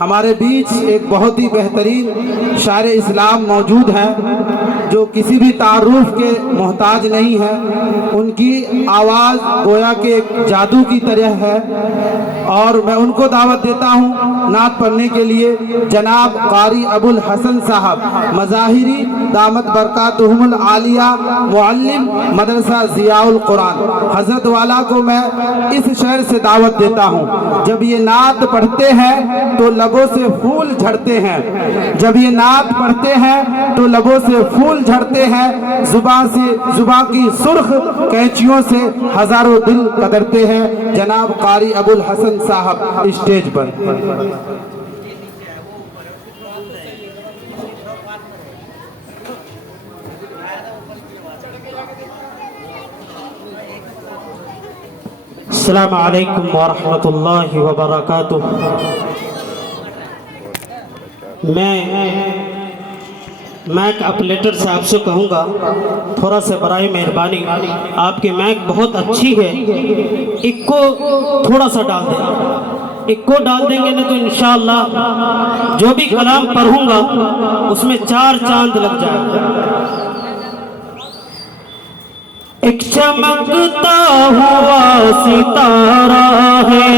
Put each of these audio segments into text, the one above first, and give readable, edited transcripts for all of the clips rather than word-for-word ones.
ہمارے بیچ ایک بہت ہی بہترین شاعر اسلام موجود ہیں جو کسی بھی تعارف کے محتاج نہیں ہے. ان کی آواز گویا کہ ایک جادو کی طرح ہے اور میں ان کو دعوت دیتا ہوں نعت پڑھنے کے لیے. جناب قاری ابو الحسن صاحب مظاہری دامت برکاتہم العالیہ معلم مدرسہ ضیاء القرآن حضرت والا کو میں اس شعر سے دعوت دیتا ہوں. جب یہ نعت پڑھتے ہیں تو لبوں سے پھول جھڑتے ہیں. جب یہ نعت پڑھتے ہیں تو لبوں سے پھول جھڑتے ہیں. زباں کی سرخ کینچیوں سے ہزاروں دل قدرتے ہیں. جناب قاری ابو الحسن صاحب اسٹیج پر. السلام علیکم ورحمۃ اللہ وبرکاتہ. میں میک اپلیٹر صاحب سے کہوں گا تھوڑا سا برائے مہربانی آپ کی میک بہت اچھی ہے، ایک کو تھوڑا سا ڈال دیں. ایک کو ڈال دیں گے نا تو انشاءاللہ جو بھی کلام پڑھوں گا اس میں 4 چاند لگ جائے گا. ایک چمکتا ہوا ستارہ ہے،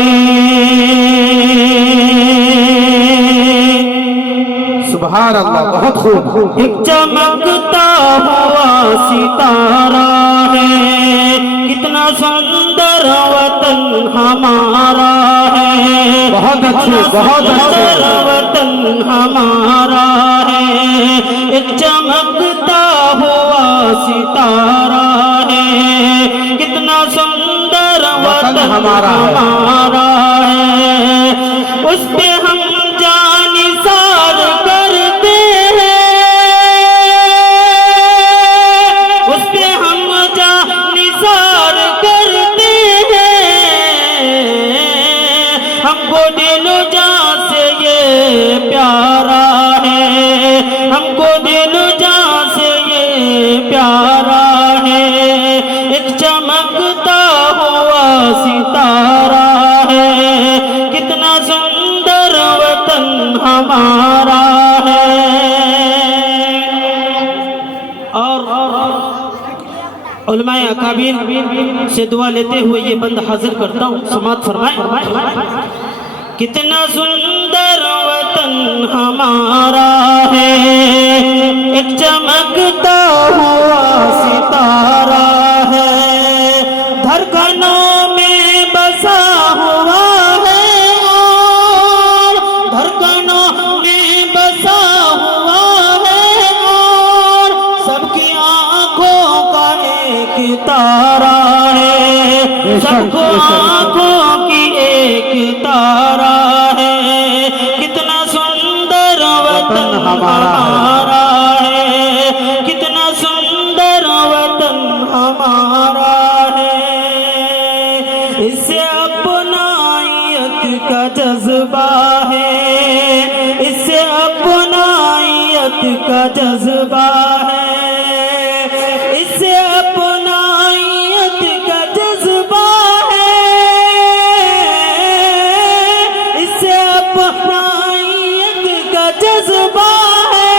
سبحان اللہ، بہت خوب. ایک چمکتا ہوا ستارہ ہے، کتنا سندر وطن ہمارا ہے. بہت اچھے، بہت اچھے. وطن ہمارا ہے. ایک چمکتا ہوا ستارہ ہے، کتنا سندر وطن ہمارا ہے. اس پہ ہم جان نثار کرتے ہیں، اس پہ ہم جان نثار کرتے ہیں. ہم کو دل و جان سے یہ پیارا ہے، ہم کو دل و جان سے یہ پیارا ہے. ایک چمکتا ہوا ستارہ ہے، کتنا سندر وطن ہمارا ہے. اور علماء اکابر سے دعا لیتے ہوئے یہ بند حاضر کرتا ہوں، سماعت فرمائیں. کتنا سندر وطن ہمارا ہے، ایک چمکتا ہوا ستارہ ہے. دھڑکنوں میں بسا ہوا ہے اور دھڑکنوں میں بسا ہوا ہے اور سب کی آنکھوں کا ایک تارہ ہے، سب کو آنکھوں کی ایک تارہ ہے. کتنا سندر وطن ہمارا ہے، کتنا سندر وطن ہمارا ہے. اس سے اپنائیت کا جذبہ ہے، اس سے اپنائیت کا جذبہ ہے، اس سے اپنائیت کا جذبہ ہے، اس سے اپنائیت کا جذبہ ہے.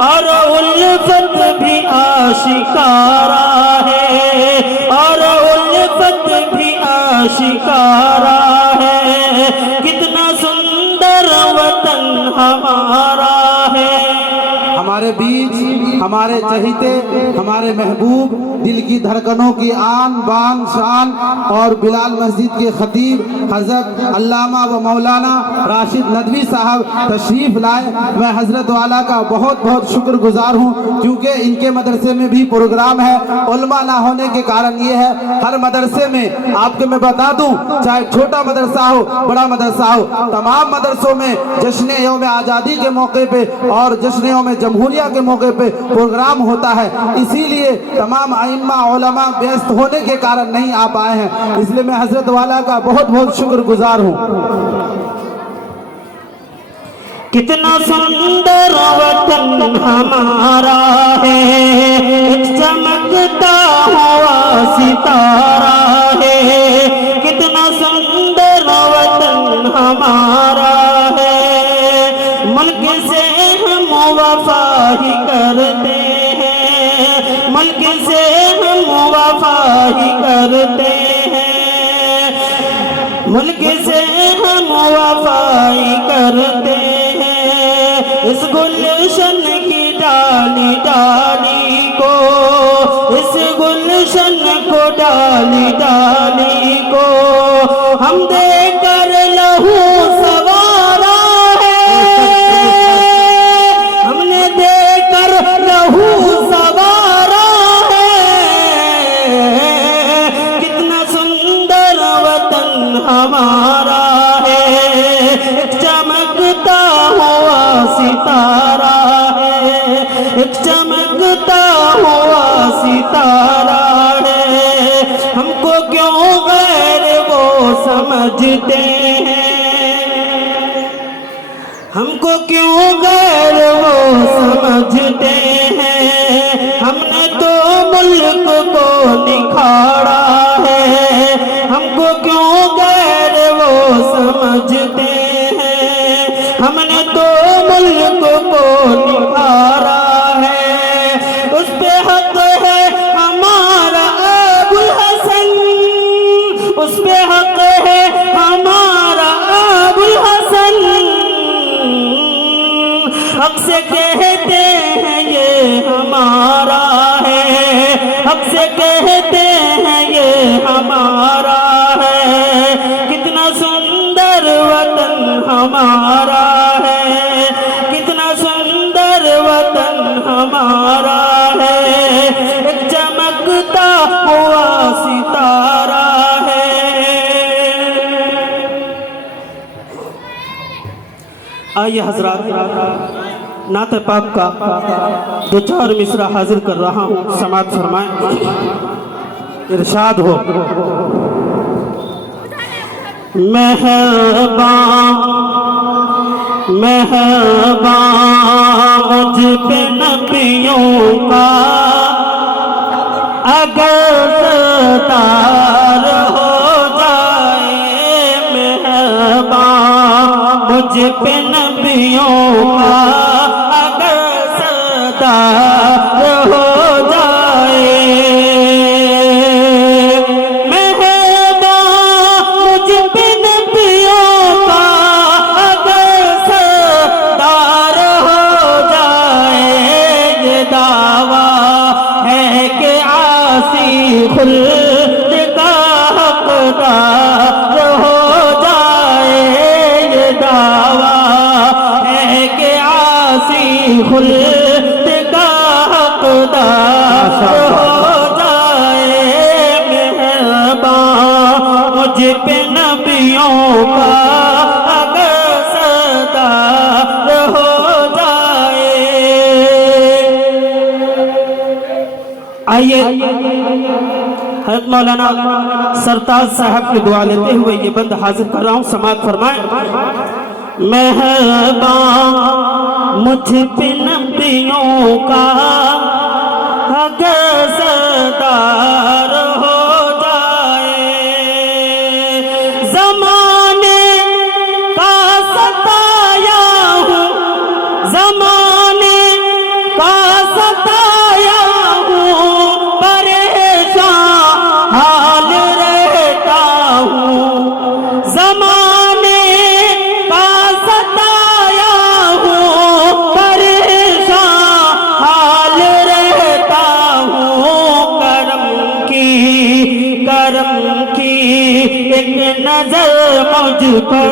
اور الفت بھی آشکارا ہے، اور الفت بھی آشکارا ہے. کتنا سندر وطن ہمارا ہے. ہمارے بیچ ہمارے چہیتے، ہمارے محبوب، دل کی دھڑکنوں کی آن بان شان اور بلال مسجد کے خطیب حضرت علامہ و مولانا راشد ندوی صاحب تشریف لائے. میں حضرت والا کا بہت بہت شکر گزار ہوں کیونکہ ان کے مدرسے میں بھی پروگرام ہے. علماء نہ ہونے کے کارن یہ ہے ہر مدرسے میں آپ کو میں بتا دوں، چاہے چھوٹا مدرسہ ہو بڑا مدرسہ ہو، تمام مدرسوں میں جشن یوم آزادی کے موقع پہ اور جشن یوم جمہوریہ کے موقع پہ پروگرام ہوتا ہے. اسی لیے تمام ائمہ علماء بیست ہونے کے کارن نہیں آ پائے ہیں، اس لیے میں حضرت والا کا بہت بہت شکر گزار ہوں. کتنا سندر وطن ہمارا ہے، ایک چمکتا ہوا ستارہ ہے. کتنا سندر وطن ہی کرتے ہیں، ملک سے ہم وفائی کرتے ہیں، اس گلشن کی ڈالی ڈالی کو، اس گلشن کو ڈالی ڈالی کو ہم دے کر لہو سوارا ہے، ہم نے دے کر لہو سوارا ہے، کتنا سندر وطن ہمارا ہے، ایک چمکتا ہوا ستارہ ہے، ایک چمکتا ہوا ستارہ ہے، ہم کو کیوں غیر وہ سمجھتے ہیں، ہم کو کیوں غیر وہ سمجھتے ہیں، ہم نے تو ملک کو نکھارا ہے، ہم کو کیوں غیر وہ سمجھتے ہیں، ہم نے تو ملک کو نکھارا ہے، اس پہ حق ہے ہمارا ابو الحسن، اس پہ حق ہے ہمارا ابو الحسن، حق سے کہتے ہیں یہ ہمارا ہے، حق سے کہتے ہیں یہ ہمارا ہے، کتنا سندر وطن ہمارا ہے، کتنا سندر وطن ہمارا ہے، ایک چمکتا ہوا ستارہ ہے۔ آئیے حضرات، نعت پاک کا دو چار مصرع حاضر کر رہا ہوں، سماعت فرمائیں۔ ارشاد ہو۔ مہرباں مہرباں مجھ پہ نبیوں کا اگر ستار ہو جائے، مہرباں مجھ پہ نبیوں کا اگر ستار ہو جائے، خلد کا حقدار ہو جائے، یہ دعویٰ ہے کہ عاصی خلد کا حقدار ہو جائے، مہرباں مجھ پہ نبیوں کا اگر ستار ہو جائے۔ آئیے حضرت مولانا سرتاج صاحب کی دعا لیتے ہوئے یہ بند حاضر کر رہا ہوں، سماعت فرمائیں۔ مہرباں مجھ پہ نبیوں کا اگر ستار ہو جائے، زمانے کا ستایا ہوں، زمانے کا ستایا ہوں، پریشان حال رہتا ہوں، زمانے کا ستایا ہوں، پریشان حال رہتا ہوں، کرم کی ایک نظر مجھ پر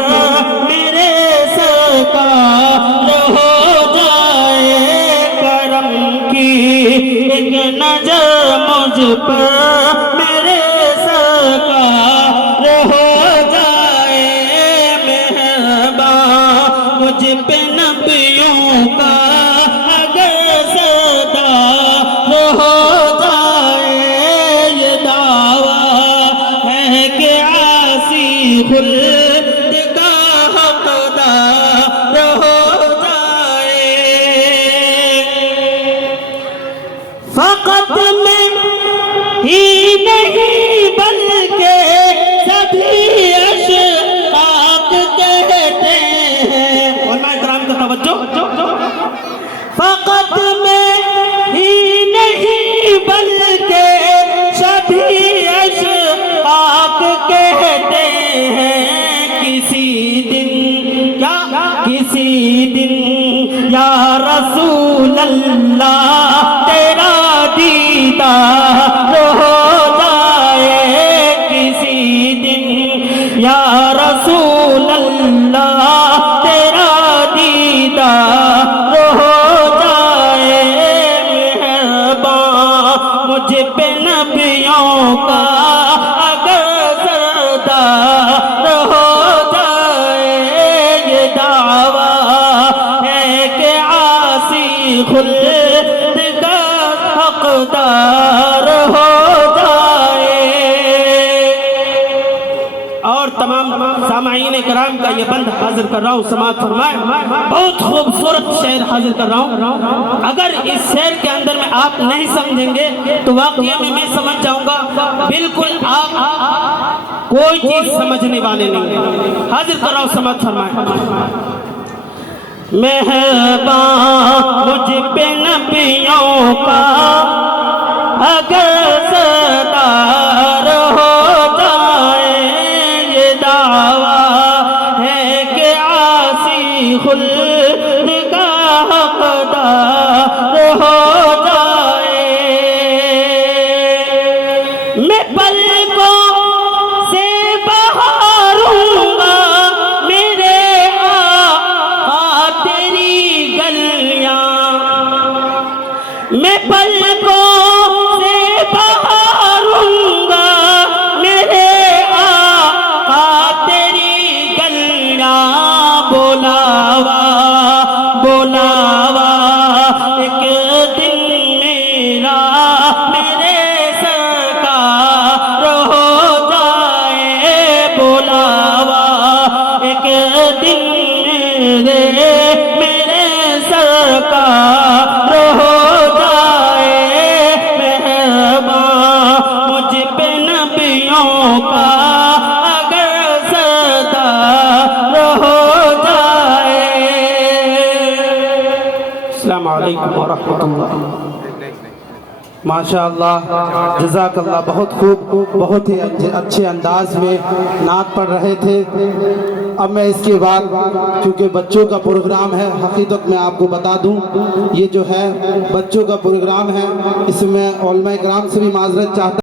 میرے سرکار ہو جائے، کرم کی ایک نظر مجھ پر میرے سرکار ہو جائے، مہرباں مجھ پہ نبیوں کا اگر ستار ہو جائے، یہ دعویٰ ہے کہ عاصی خلد کا حقدار ہو جائے، فقط میں ہی نہیں بلکہ سبھی اشراق کہتے ہیں، علماء کرام کا توجہ، فقط میں ہی نہیں بلکہ سبھی اللہ تیرا دیدار ہو جائے کسی دن یا رسول اللہ تیرا دیدار ہو جائے مہربان مجھ پہ نبیوں کا اگر سردار ہو جائے یہ دعویٰ ہے کہ عاصی خلد کا حقدار ہو جائے۔ اور تمام سامعین کرام کا یہ بند حاضر کر رہا ہوں، سماعت فرمائیں۔ بہت خوبصورت شعر حاضر کر رہا ہوں، اگر اس شعر کے اندر میں آپ نہیں سمجھیں گے تو واقعی میں سمجھ جاؤں گا بالکل آپ کوئی چیز سمجھنے والے نہیں ہیں۔ حاضر کر رہا ہوں، سماعت فرمائیں۔ مہربان مجھ پہ نبیوں کا اگر سردار ہو جائے یہ دعویٰ ہے کہ عاصی خلد کا حقدار ہو جائے۔ میں پلکوں سے بہاروں گا میرے آقا تیری گلیاں، میں پلکوں سے بہاروں گا میرے آقا تیری گلیاں۔ بولاوا بولاوا ایک دن میرا میرے سرکار ہو جائے، بولاوا ایک دن میرے سرکار ہو جائے۔ مہربان مجھ پہ نبیوں کا اگر سردار ہو جائے۔ السلام علیکم ورحمۃ اللہ۔ ماشاءاللہ، جزاک اللہ، بہت خوب، بہت ہی اچھے انداز میں نعت پڑھ رہے تھے۔ اب میں اس کے بعد کیونکہ بچوں کا پروگرام ہے، حقیقت میں آپ کو بتا دوں یہ جو ہے بچوں کا پروگرام ہے، اس میں علماء کرام سے بھی معذرت چاہتا